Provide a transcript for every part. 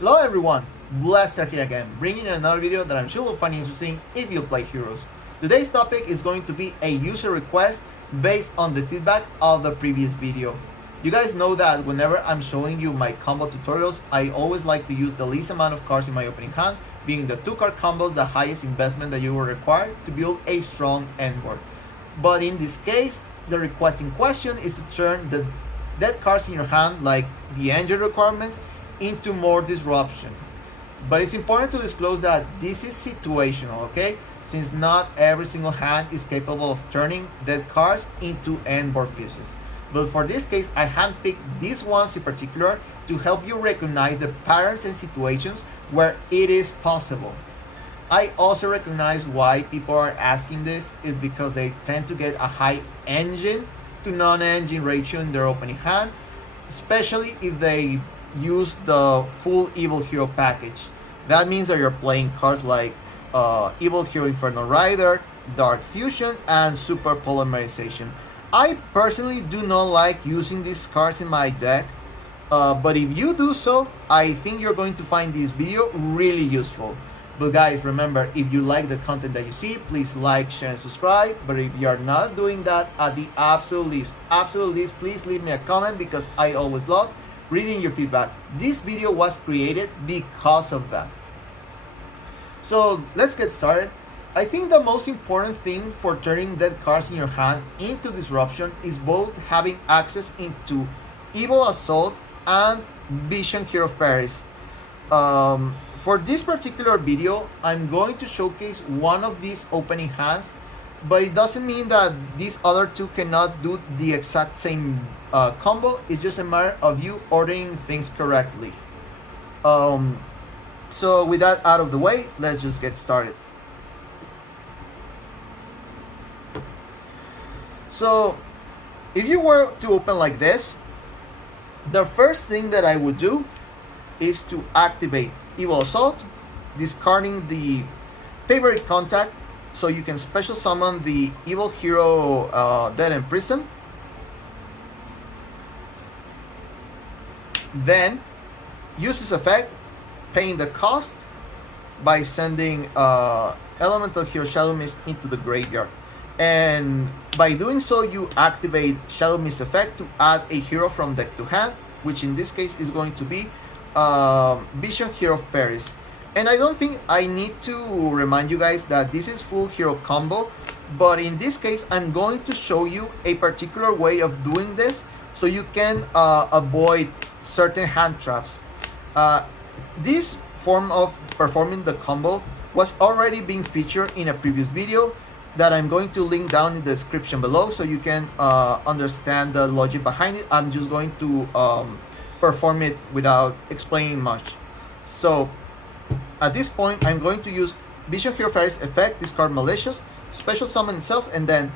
Hello everyone, Blaster here again, bringing you another video that I'm sure will find interesting if you play Heroes. Today's topic is going to be a user request based on the feedback of the previous video. You guys know that whenever I'm showing you my combo tutorials, I always like to use the least amount of cards in my opening hand, being the 2-card combos the highest investment that you will require to build a strong end board. But in this case, the request in question is to turn the dead cards in your hand, like the engine requirements, into more disruption. But it's important to disclose that this is situational, okay? Since not every single hand is capable of turning dead cards into end board pieces. But for this case, I handpicked these ones in particular to help you recognize the patterns and situations where it is possible. I also recognize why people are asking this is because they tend to get a high engine to non-engine ratio in their opening hand, especially if they use the full Evil Hero package. That means that you're playing cards like Evil Hero Inferno Rider, Dark Fusion, and Super Polymerization. I personally do not like using these cards in my deck, but if you do so, I think you're going to find this video really useful. But guys, remember, if you like the content that you see, please like, share, and subscribe. But if you're not doing that, at the absolute least, please leave me a comment because I always love reading your feedback. This video was created because of that. So let's get started. I think the most important thing for turning dead cards in your hand into disruption is both having access into Evil Assault and Vision Hero Fairies. For this particular video, I'm going to showcase one of these opening hands, but it doesn't mean that these other two cannot do the exact same combo. It's just a matter of you ordering things correctly. So with that out of the way, let's just get started. So if you were to open like this, the first thing that I would do is to activate Evil Assault, discarding the favorite contact so you can special summon the Evil Hero Dead and Prison. Then use this effect, paying the cost by sending Elemental Hero Shadow Mist into the graveyard. And by doing so, you activate Shadow Mist effect to add a hero from deck to hand, which in this case is going to be Vision Hero Fairies. And I don't think I need to remind you guys that this is full hero combo, but in this case I'm going to show you a particular way of doing this so you can avoid certain hand traps. This form of performing the combo was already being featured in a previous video that I'm going to link down in the description below so you can understand the logic behind it. I'm just going to perform it without explaining much. So at this point, I'm going to use Vision Hero Fairies effect, discard Malicious, special summon itself, and then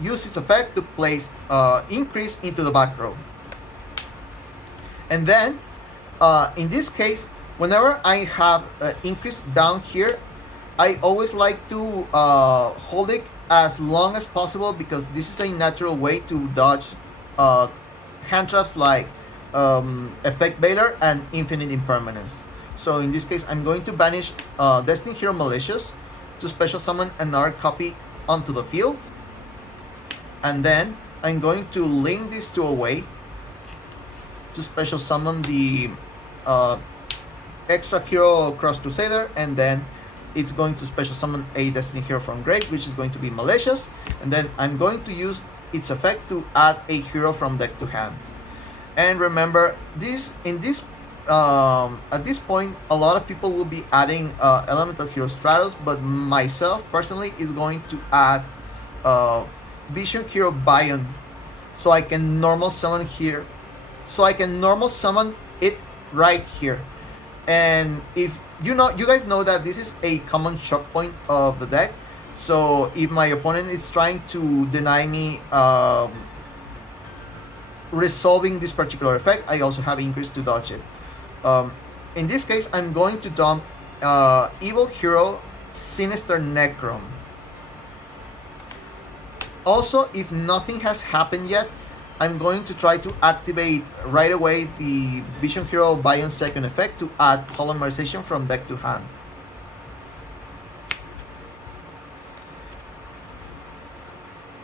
use its effect to place increase into the back row. And then, in this case, whenever I have increase down here, I always like to hold it as long as possible because this is a natural way to dodge hand traps like Effect Veiler and Infinite Impermanence. So in this case, I'm going to banish Destiny Hero Malicious to special summon another copy onto the field. And then I'm going to link these two away to special summon the extra hero Cross Crusader, and then it's going to special summon a Destiny Hero from grave, which is going to be Malicious. And then I'm going to use its effect to add a hero from deck to hand. And remember, at this point, a lot of people will be adding Elemental Hero Stratos, but myself personally is going to add Vision Hero Bion, so I can normal summon here. So I can normal summon it right here. And if you guys know that this is a common choke point of the deck. So if my opponent is trying to deny me resolving this particular effect, I also have increase to dodge it. In this case, I'm going to dump Evil Hero Sinister Necrom. Also, if nothing has happened yet, I'm going to try to activate right away the Vision Hero Bion second effect to add Polymerization from deck to hand.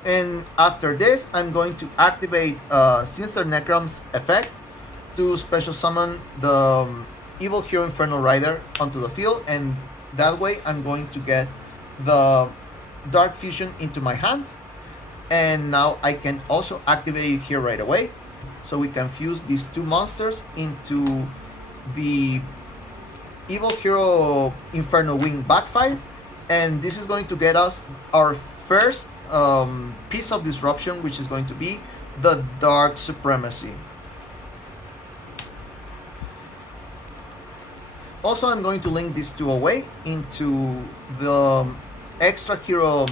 And after this, I'm going to activate Sinister Necrom's effect to special summon the Evil Hero Infernal Rider onto the field, and that way I'm going to get the Dark Fusion into my hand. And now I can also activate it here right away. So we can fuse these two monsters into the Evil Hero Inferno Wing Backfire. And this is going to get us our first piece of disruption, which is going to be the Dark Supremacy. Also, I'm going to link these two away into the extra hero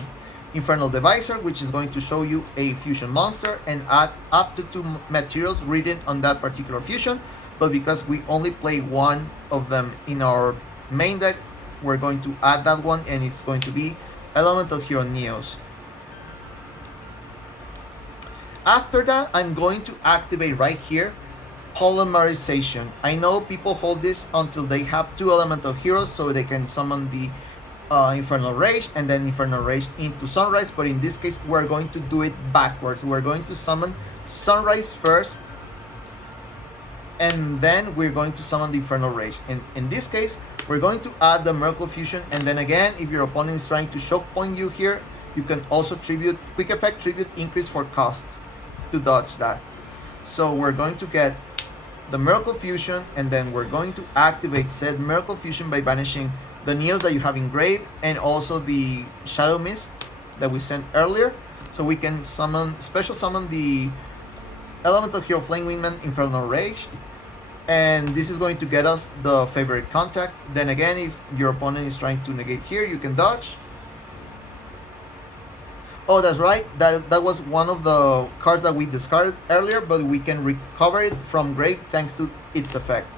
Infernal Deviser, which is going to show you a fusion monster and add up to 2 materials written on that particular fusion. But because we only play one of them in our main deck, we're going to add that one, and it's going to be Elemental Hero Neos. After that, I'm going to activate right here Polymerization. I know people hold this until they have 2 elemental heroes so they can summon the Infernal Rage and then Infernal Rage into Sunrise, but in this case we're going to do it backwards. We're going to summon Sunrise first, and then we're going to summon the Infernal Rage. And in this case, we're going to add the Miracle Fusion, and then again, if your opponent is trying to choke point you here, you can also tribute, quick effect tribute increase for cost to dodge that. So we're going to get the Miracle Fusion, and then we're going to activate said Miracle Fusion by banishing the Neos that you have engraved and also the Shadow Mist that we sent earlier. So we can summon, special summon the Elemental Hero Flame Wingman Infernal Rage, and this is going to get us the favorite contact. Then again, if your opponent is trying to negate here, you can dodge. Oh, that's right, that was one of the cards that we discarded earlier, but we can recover it from grave thanks to its effect.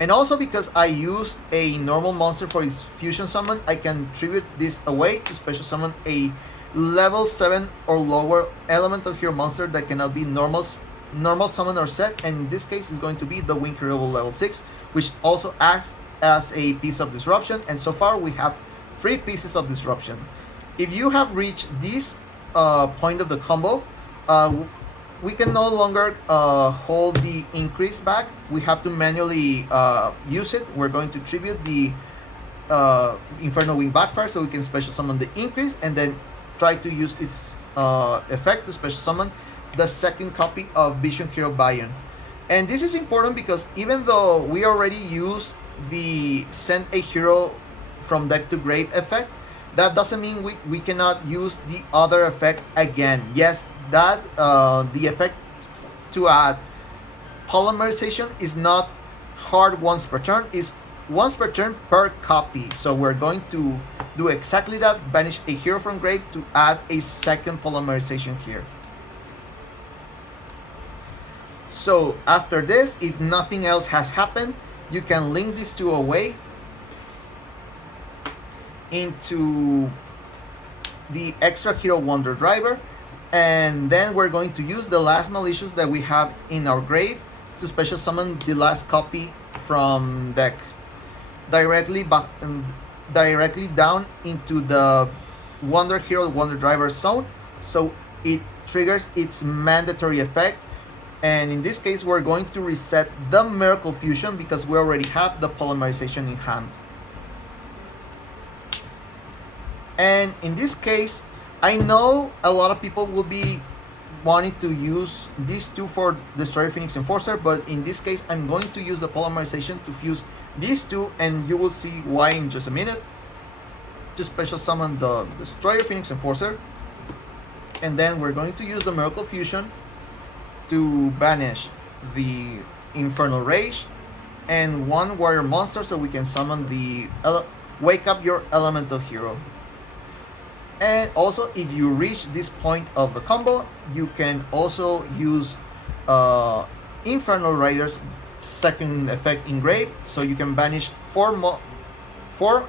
And also because I used a normal monster for its fusion summon, I can tribute this away to special summon a level 7 or lower elemental hero monster that cannot be normal summon or set, and in this case is going to be the Wing Hero level 6, which also acts as a piece of disruption, and so far we have 3 pieces of disruption. If you have reached this point of the combo, we can no longer hold the increase back. We have to manually use it. We're going to tribute the Inferno Wing Backfire so we can special summon the increase, and then try to use its effect to special summon the second copy of Vision Hero Bion. And this is important because even though we already used the send a hero from deck to grave effect, that doesn't mean we cannot use the other effect again. Yes, that the effect to add Polymerization is not hard once per turn, is once per turn per copy. So we're going to do exactly that, banish a hero from grave to add a second Polymerization here. So after this, if nothing else has happened, you can link these two away into the extra hero Wonder Driver, and then we're going to use the last malicious that we have in our grave to special summon the last copy from deck directly down into the Wonder Hero Wonder Driver zone, so it triggers its mandatory effect. And in this case, we're going to reset the Miracle Fusion because we already have the Polymerization in hand. And in this case, I know a lot of people will be wanting to use these two for Destroyer Phoenix Enforcer, but in this case, I'm going to use the Polymerization to fuse these two, and you will see why in just a minute. To special summon the Destroyer Phoenix Enforcer, and then we're going to use the Miracle Fusion to banish the Infernal Rage and one warrior monster so we can summon the Wake Up Your Elemental Hero. And also, if you reach this point of the combo, you can also use Infernal Rider's second effect in grave, so you can banish four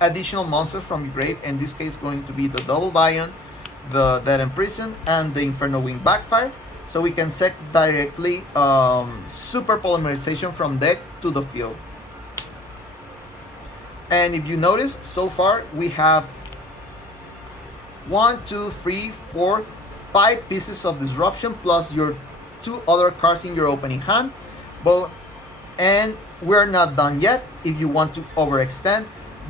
additional monsters from your grave. In this case, going to be the Double Bion, the Dead Imprison, and the Inferno Wing Backfire. So we can set directly super polymerization from deck to the field. And if you notice, so far we have 1, 2, 3, 4, 5 pieces of disruption plus your 2 other cards in your opening hand. And we're not done yet if you want to overextend,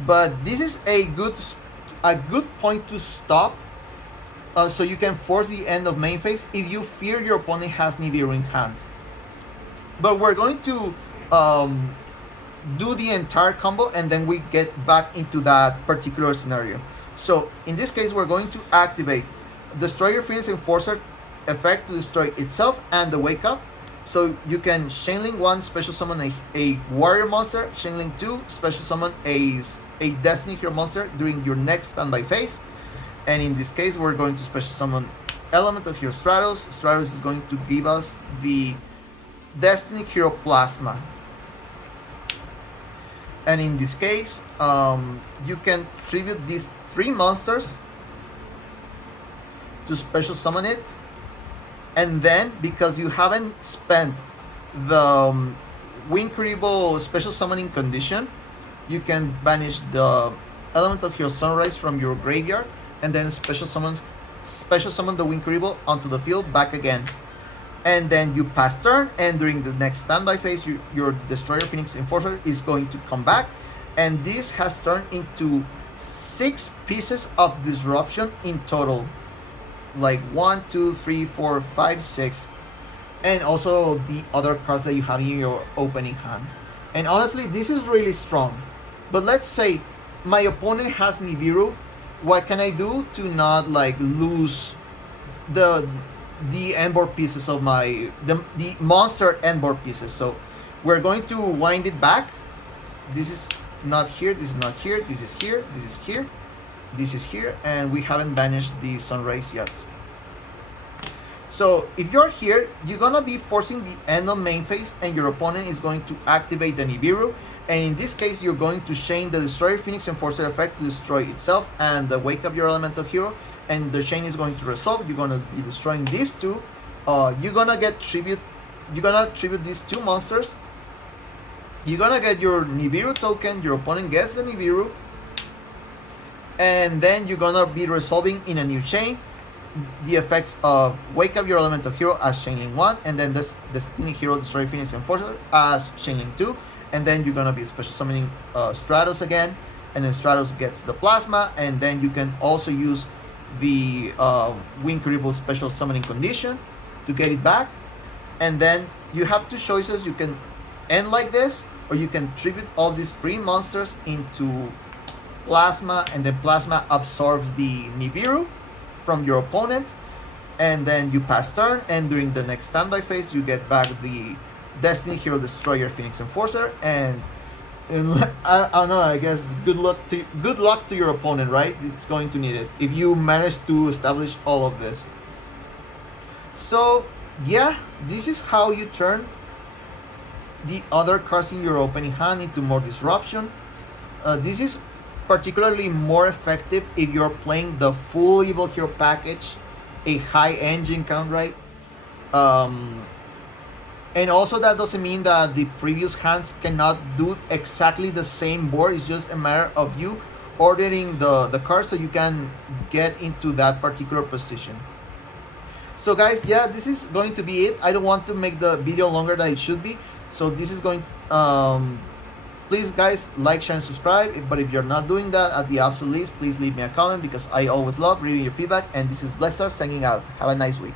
but this is a good point to stop, so you can force the end of main phase if you fear your opponent has Nibiru in hand. But we're going to do the entire combo and then we get back into that particular scenario. So in this case, we're going to activate Destroy Your Phoenix Enforcer effect to destroy itself and the Wake Up. So you can Chainlink 1, special summon a warrior monster, Chainlink 2, special summon a Destiny Hero monster during your next standby phase. And in this case, we're going to special summon Elemental Hero Stratos. Stratos is going to give us the Destiny Hero Plasma. And in this case, you can tribute these 3 monsters to special summon it. And then, because you haven't spent the Wincredible special summoning condition, you can banish the Elemental Hero Sunrise from your graveyard and then special summon the Wincredible onto the field back again. And then you pass turn, and during the next standby phase, your Destroyer Phoenix Enforcer is going to come back. And this has turned into 6 pieces of disruption in total. Like 1, 2, 3, 4, 5, 6. And also the other cards that you have in your opening hand. And honestly, this is really strong. But let's say my opponent has Nibiru. What can I do to not like lose the endboard pieces of the monster endboard pieces? So we're going to wind it back. This is not here, this is not here, this is here, this is here, this is here, and we haven't banished the Sunrise yet. So if you're here, you're gonna be forcing the end of main phase, and your opponent is going to activate the Nibiru. And in this case, you're going to chain the Destroyer Phoenix Enforcer effect to destroy itself and wake up your Elemental Hero. And the chain is going to resolve. You're gonna be destroying these 2. You're gonna get tribute. You're gonna tribute these 2 monsters. You're gonna get your Nibiru token. Your opponent gets the Nibiru, and then you're gonna be resolving in a new chain the effects of Wake Up Your Elemental Hero as Chainlink 1, and then this Destiny Hero Destroy Phoenix Enforcer as Chainlink 2, and then you're gonna be special summoning Stratos again, and then Stratos gets the Plasma, and then you can also use the Wincredible special summoning condition to get it back. And then you have 2 choices. You can end like this, or you can tribute all these 3 monsters into Plasma, and then Plasma absorbs the Nibiru from your opponent, and then you pass turn, and during the next standby phase you get back the Destiny Hero Destroyer Phoenix Enforcer, and I don't know, I guess good luck to your opponent, right? It's going to need it if you manage to establish all of this. So yeah, this is how you turn the other cards in your opening hand into more disruption. This is particularly more effective if you're playing the full Evil Hero package, a high engine count, right? And also that doesn't mean that the previous hands cannot do exactly the same board. It's just a matter of you ordering the cards so you can get into that particular position. So guys, yeah, this is going to be it. I don't want to make the video longer than it should be. So this is going, please guys, like, share, and subscribe. But if you're not doing that, at the absolute least, please leave me a comment, because I always love reading your feedback. And this is Blessar signing out. Have a nice week.